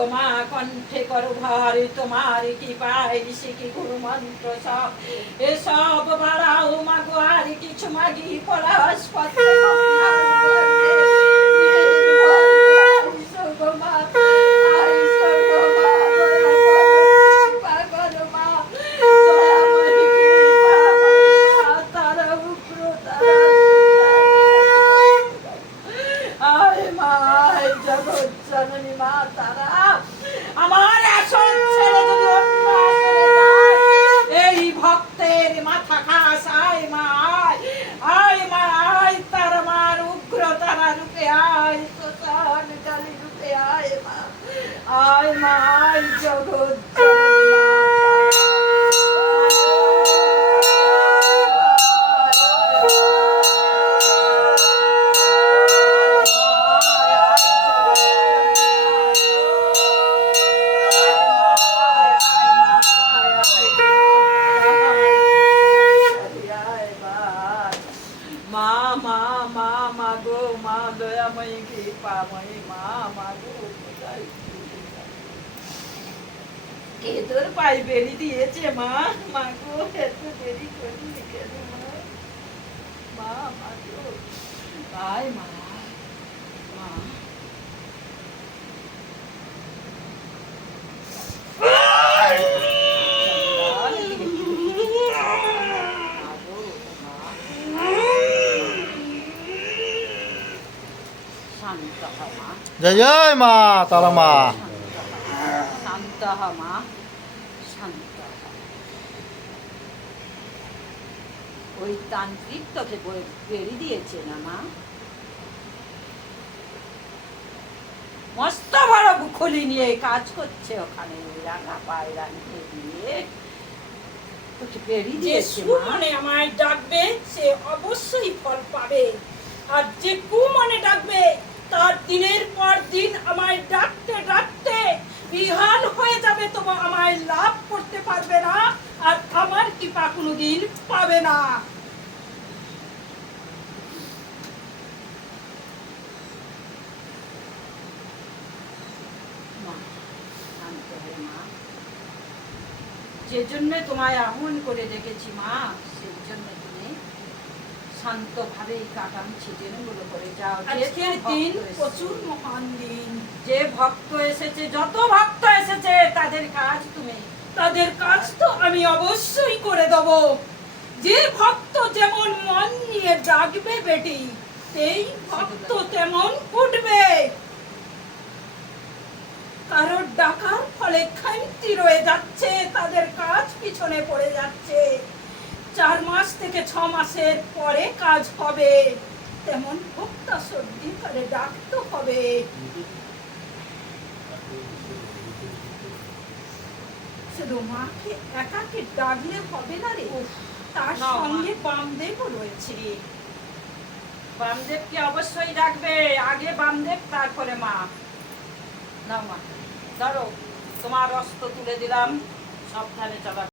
গো মা কণ্ঠে করো ভর তোমার কি পাই শিখি গুরু মন্ত্র সব এসব বাড়াও মা গো আর কিছু মাগি পলাশ পথে আমার আসন ছেড়ে যদি অন্য আসনে যায় এই ভক্তের মাথা খাস আয় মা আয় মা আয় তার মার উগ্র তারা রূপে আয় শ্মশান কালী রূপে আয় মা আয় জগৎ কে তোর পায়ে বেরি দিয়েছে মা মা গো এত দেরি করলি কেন মা মা গো আয় মা মা জয় জয় মা তারা মা। শান্ত হ মা শান্ত হ। ওই তান্ত্রিক তোকে বেরি দিয়েছে না মা মস্ত বড় খুলি নিয়ে কাজ করছে ওখানে রাঙা পায়ে রাঙিয়ে দিয়ে তোকে বেরি দিয়েছে মা। মনে আমায় ডাকবে সে অবশ্যই ফল পাবে আর যে কু মনে ডাকবে তার দিনের পর দিন আমায় ডাকতে ডাকতে বিহান হয়ে যাবে তবু আমায় লাভ করতে পারবে না আর আমার কৃপা কোনোদিন পাবে না। যে জন্য তোমায় আহ্বান করে ডেকেছি মা সেই জন্য তুমি শান্ত ভাবে কাটান ছিটেনগুলো করে যাও। আজকের দিন প্রচুর মহান দিন। যে ভক্ত এসেছে যত ভক্ত এসেছে তাদের কাজ তুমি তাদের কাজ তো আমি অবশ্যই করে দেব। যে ভক্ত যেমন মন নিয়ে ডাকবে বেটি সেই ভক্ত তেমন উঠবে। কারোর ডাকার ফলে খামতি রয়ে যাচ্ছে তাদের কাজ পিছনে পড়ে যাচ্ছে 4 মাস থেকে 6 মাসের পরে কাজ হবে তেমন ভক্তা সর্দি তাদের ডাকতে হবে। শুধু মাকে একাকে ডাকলে হবে না রে তার সঙ্গে বামদেবও রয়েছে। বামদেবকে অবশ্যই ডাকবে আগে বামদেব তারপরে মা। নাও মা ধরো তোমার অস্ত্র তুলে দিলাম সাবধানে চালা।